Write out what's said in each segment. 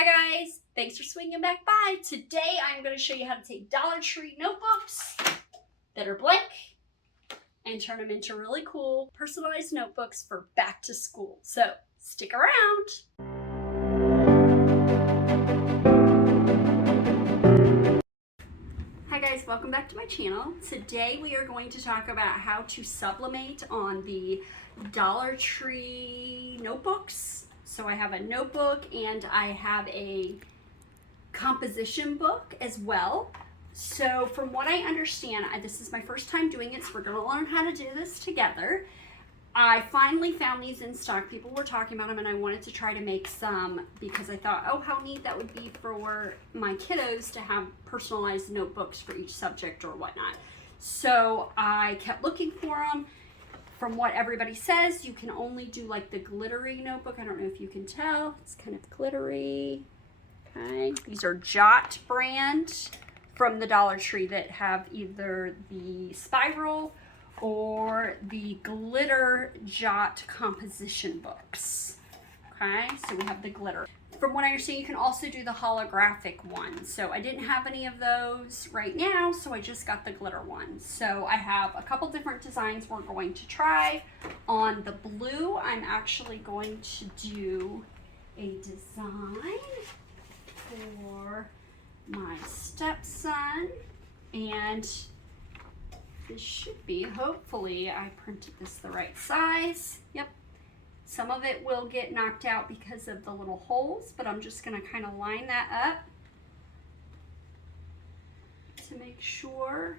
Hi guys, thanks for swinging back by. Today I'm going to show you how to take Dollar Tree notebooks that are blank and turn them into really cool personalized notebooks for back to school. So stick around. Hi guys, welcome back to my channel. Today we are going to talk about how to sublimate on the Dollar Tree notebooks. So I have a notebook and I have a composition book as well. So from what I understand, this is my first time doing it, so we're gonna learn how to do this together. I finally found these in stock. People were talking about them and I wanted to try to make some because I thought, oh, how neat that would be for my kiddos to have personalized notebooks for each subject or whatnot. So I kept looking for them. From what everybody says, you can only do like the glittery notebook. I don't know if you can tell. It's kind of glittery. Okay. These are Jot brand from the Dollar Tree that have either the spiral or the glitter Jot composition books. Okay, so we have the glitter. From what I understand, you can also do the holographic one. So I didn't have any of those right now, so I just got the glitter one. So I have a couple different designs we're going to try. On the blue, I'm actually going to do a design for my stepson, and this should be, hopefully I printed this the right size. Yep. Some of it will get knocked out because of the little holes, but I'm just going to kind of line that up to make sure.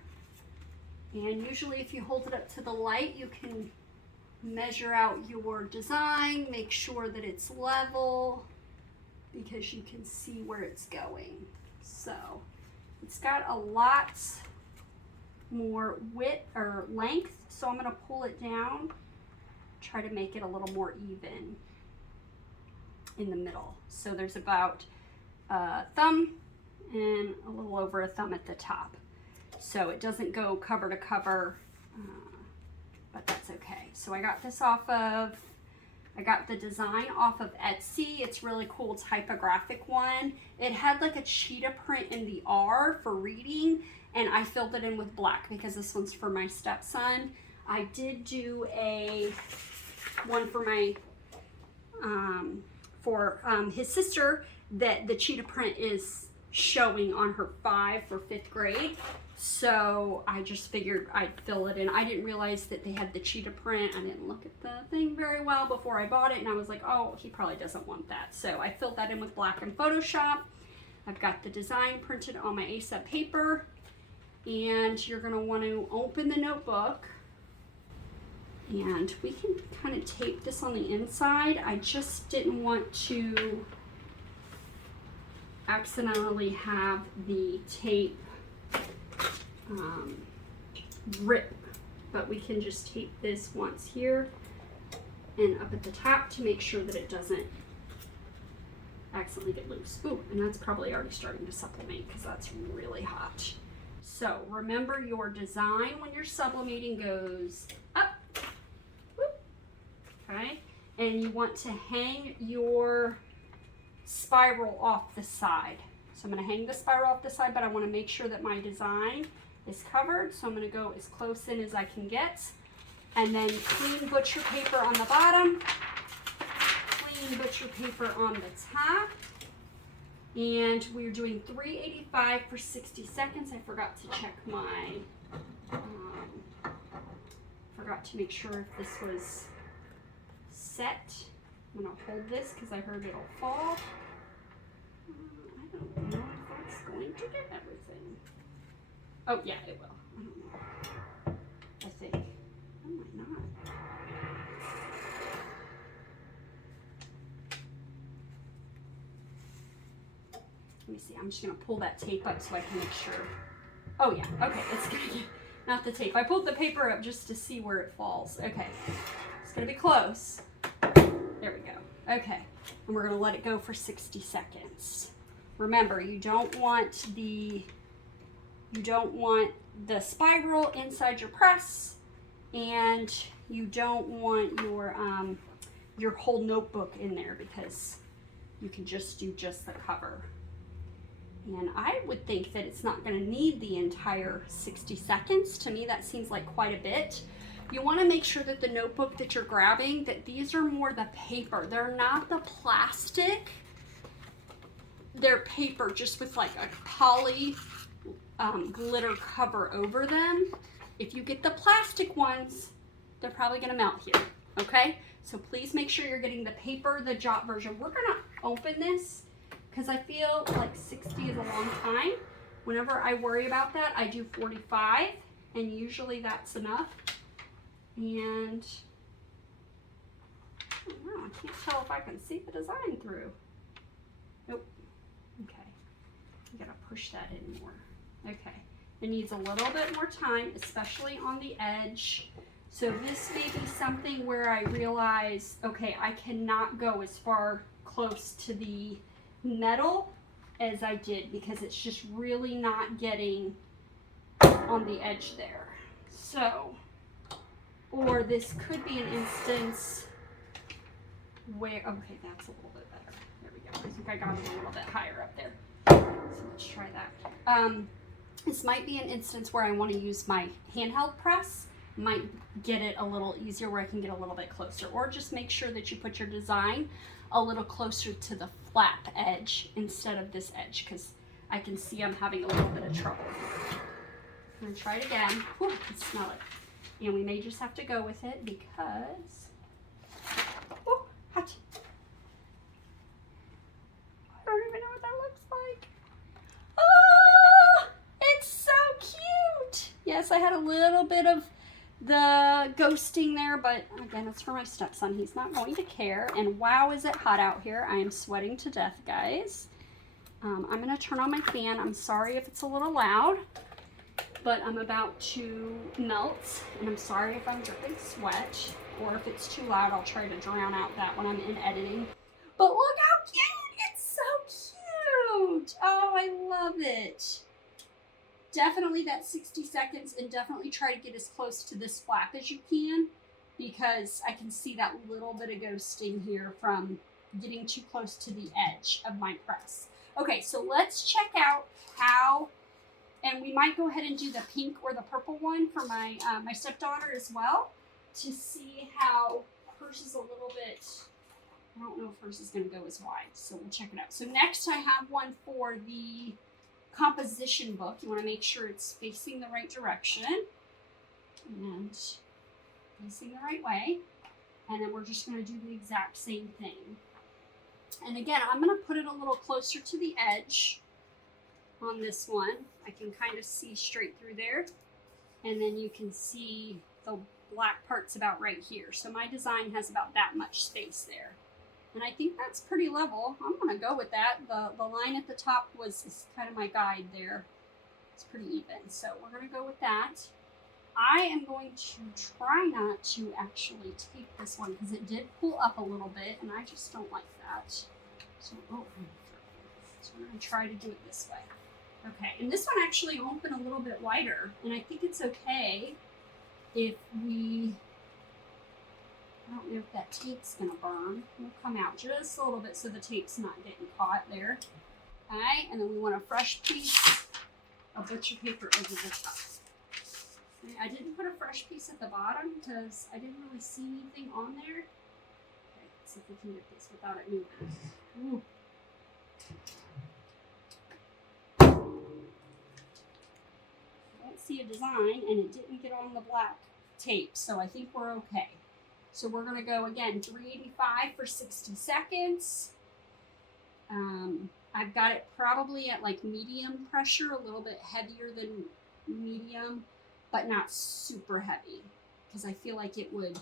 And usually if you hold it up to the light, you can measure out your design, make sure that it's level, because you can see where it's going. So it's got a lot more width or length, so I'm going to pull it down, try to make it a little more even in the middle. So there's about a thumb and a little over a thumb at the top. So it doesn't go cover to cover, but that's okay. So I got this I got the design off of Etsy. It's really cool typographic one. It had like a cheetah print in the R for reading, and I filled it in with black because this one's for my stepson. I did do one for my his sister that the cheetah print is showing on her 5 for 5th grade. So I just figured I'd fill it in. I didn't realize that they had the cheetah print. I didn't look at the thing very well before I bought it, and I was like, oh, he probably doesn't want that. So I filled that in with black in Photoshop. I've got the design printed on my A7 paper, and you're gonna want to open the notebook, and we can kind of tape this on the inside. I just didn't want to accidentally have the tape rip, but we can just tape this once here and up at the top to make sure that it doesn't accidentally get loose. Ooh, and that's probably already starting to sublimate because that's really hot. So remember, your design when you're sublimating goes up, whoop, okay, and you want to hang your spiral off the side. So I'm going to hang the spiral off the side, but I want to make sure that my design is covered. So I'm going to go as close in as I can get. And then clean butcher paper on the bottom, clean butcher paper on the top. And we're doing 385 for 60 seconds. I forgot to check my, forgot to make sure if this was set. I'm going to hold this because I heard it'll fall. I don't know if that's going to get everything. Oh, yeah, it will. I don't know. I think. Oh, might not. Let me see. I'm just going to pull that tape up so I can make sure. Oh, yeah. Okay. It's going to get, not the tape. I pulled the paper up just to see where it falls. Okay. It's going to be close. There we go. Okay. And we're going to let it go for 60 seconds. Remember, you don't want the spiral inside your press, and you don't want your whole notebook in there because you can just do just the cover. And I would think that it's not going to need the entire 60 seconds. To me, that seems like quite a bit. You want to make sure that the notebook that you're grabbing, that these are more the paper. They're not the plastic. They're paper just with like a poly glitter cover over them. If you get the plastic ones, they're probably going to melt here. Okay? So please make sure you're getting the paper, the Jot version. We're going to open this because I feel like 60 is a long time. Whenever I worry about that, I do 45, and usually that's enough. And I don't know, I can't tell if I can see the design through. Nope. Okay. You gotta push that in more. Okay. It needs a little bit more time, especially on the edge. So this may be something where I realize, okay, I cannot go as far close to the metal as I did because it's just really not getting on the edge there. So, or this could be an instance where, okay, that's a little bit better. There we go. I think I got it a little bit higher up there. So let's try that. This might be an instance where I want to use my handheld press. Might get it a little easier where I can get a little bit closer, or just make sure that you put your design a little closer to the flap edge instead of this edge, because I can see I'm having a little bit of trouble. I'm going to try it again. Ooh, I can smell it. And we may just have to go with it because, oh, hot. I don't even know what that looks like. Oh, it's so cute. Yes, I had a little bit of the ghosting there, but again, it's for my stepson. He's not going to care. And wow, is it hot out here. I am sweating to death, guys. I'm going to turn on my fan. I'm sorry if it's a little loud, but I'm about to melt, and I'm sorry if I'm dripping sweat, or if it's too loud, I'll try to drown out that when I'm in editing. But look how cute! It's so cute! Oh, I love it. Definitely that 60 seconds, and definitely try to get as close to this flap as you can, because I can see that little bit of ghosting here from getting too close to the edge of my press. Okay, so let's check out how, and we might go ahead and do the pink or the purple one for my my stepdaughter as well, to see how hers is a little bit, I don't know if hers is going to go as wide, so we'll check it out. So next I have one for the composition book. You want to make sure it's facing the right direction and facing the right way, and then we're just going to do the exact same thing. And again, I'm going to put it a little closer to the edge on this one. I can kind of see straight through there, and then you can see the black parts about right here. So my design has about that much space there. And I think that's pretty level. I'm going to go with that. The line at the top is kind of my guide there. It's pretty even. So we're going to go with that. I am going to try not to actually tape this one because it did pull up a little bit, and I just don't like that. So, so we're going to try to do it this way. Okay, and this one actually opened a little bit wider, and I think it's okay if we, I don't know if that tape's going to burn. It'll come out just a little bit so the tape's not getting caught there. Okay, and then we want a fresh piece of butcher paper over the top. Okay, I didn't put a fresh piece at the bottom because I didn't really see anything on there. Okay, let's see if we can get this without it moving. Ooh. See a design, and it didn't get on the black tape, so I think we're okay. So we're going to go again 385 for 60 seconds. I've got it probably at like medium pressure, a little bit heavier than medium, but not super heavy, because I feel like it would,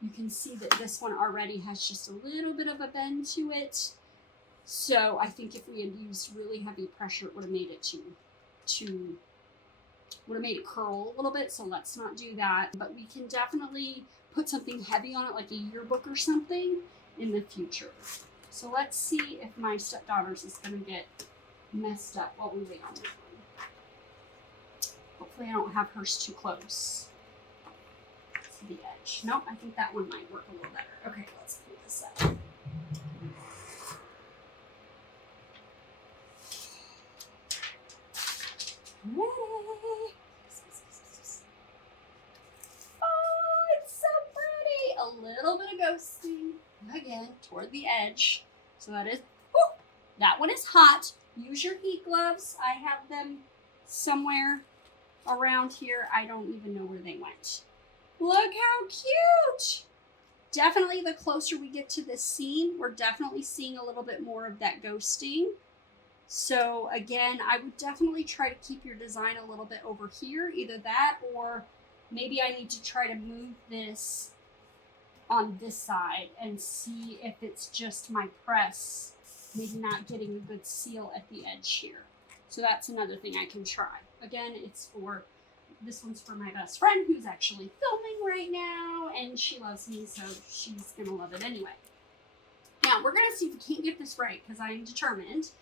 you can see that this one already has just a little bit of a bend to it. So I think if we had used really heavy pressure, it would have made it would have made it curl a little bit, so let's not do that. But we can definitely put something heavy on it, like a yearbook or something, in the future. So let's see if my stepdaughter's is going to get messed up while we wait on that one. Hopefully I don't have hers too close to the edge. Nope, I think that one might work a little better. Okay, let's pull this up. Ready. Oh, it's so pretty. A little bit of ghosting again toward the edge. So that is, whoo, that one is hot. Use your heat gloves. I have them somewhere around here. I don't even know where they went. Look how cute. Definitely the closer we get to this scene, we're definitely seeing a little bit more of that ghosting. So again, I would definitely try to keep your design a little bit over here. Either that, or maybe I need to try to move this on this side and see if it's just my press maybe not getting a good seal at the edge here. So that's another thing I can try. Again, this one's for my best friend who's actually filming right now, and she loves me, so she's gonna love it anyway. Now we're gonna see if we can't get this right, because I'm determined.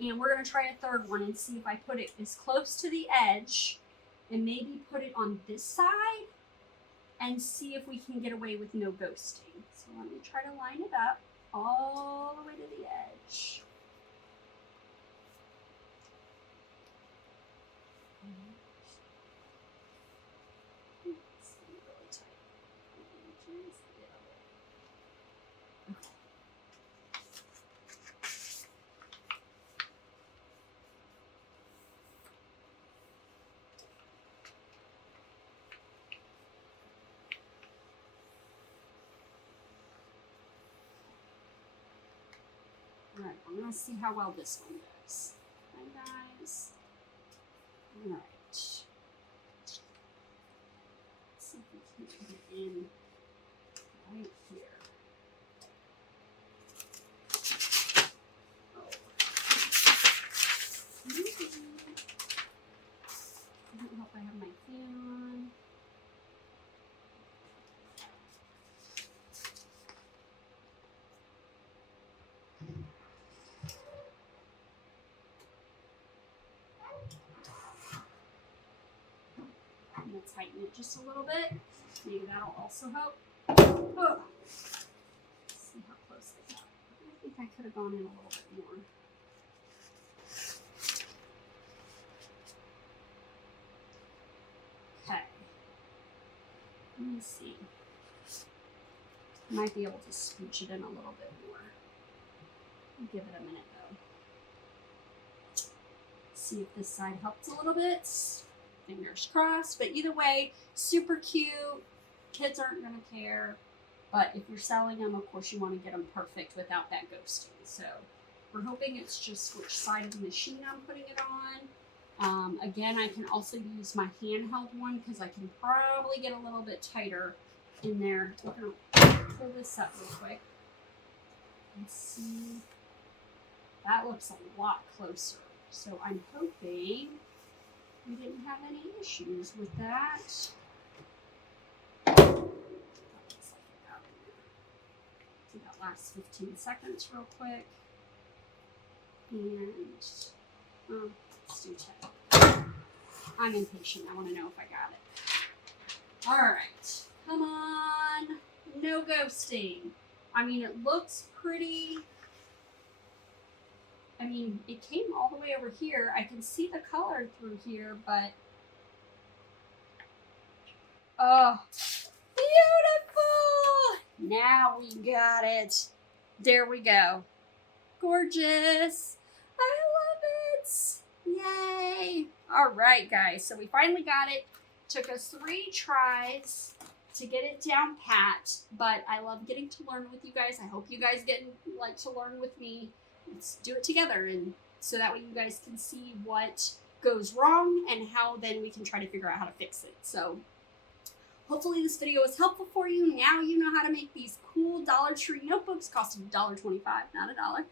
And we're going to try a third one and see if I put it as close to the edge and maybe put it on this side and see if we can get away with no ghosting. So let me try to line it up all the way to the edge. Alright, I'm going to see how well this one goes. Hi guys. Alright. Let's see if we can put it in right here. Oh. I don't know if I have my fan on. I'm going to tighten it just a little bit. Maybe that'll also help. Oh. Let's see how close I got. I think I could have gone in a little bit more. Okay. Let me see. I might be able to scooch it in a little bit more. I'll give it a minute though. See if this side helps a little bit. Fingers crossed. But either way, super cute. Kids aren't going to care. But if you're selling them, of course, you want to get them perfect without that ghosting. So we're hoping it's just which side of the machine I'm putting it on. Again, I can also use my handheld one because I can probably get a little bit tighter in there. We're going to pull this up real quick and see. That looks a lot closer. So I'm hoping we didn't have any issues with that. Do that last 15 seconds real quick. And let's do 10. I'm impatient. I want to know if I got it. All right. Come on. No ghosting. I mean, it looks pretty. I mean, it came all the way over here. I can see the color through here, but oh, beautiful! Now we got it. There we go. Gorgeous. I love it. Yay. All right, guys. So we finally got it. Took us 3 tries to get it down pat, but I love getting to learn with you guys. I hope you guys like to learn with me. Let's do it together, and so that way you guys can see what goes wrong and how then we can try to figure out how to fix it. So hopefully this video was helpful for you. Now you know how to make these cool Dollar Tree notebooks. Cost $1.25, not $1.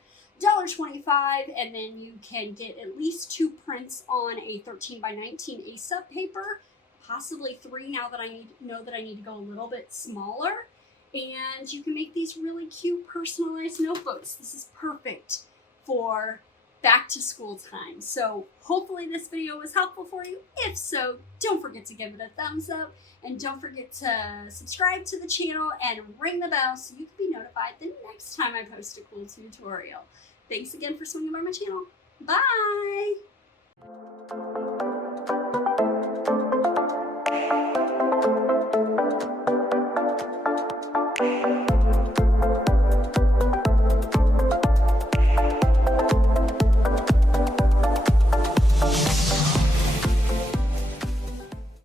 $1.25, and then you can get at least 2 prints on a 13 by 19 A-sub paper, possibly 3 now that I know that I need to go a little bit smaller. And you can make these really cute personalized notebooks. This is perfect for back to school time. So hopefully this video was helpful for you. If so, don't forget to give it a thumbs up, and don't forget to subscribe to the channel and ring the bell so you can be notified the next time I post a cool tutorial. Thanks again for swinging by my channel. Bye!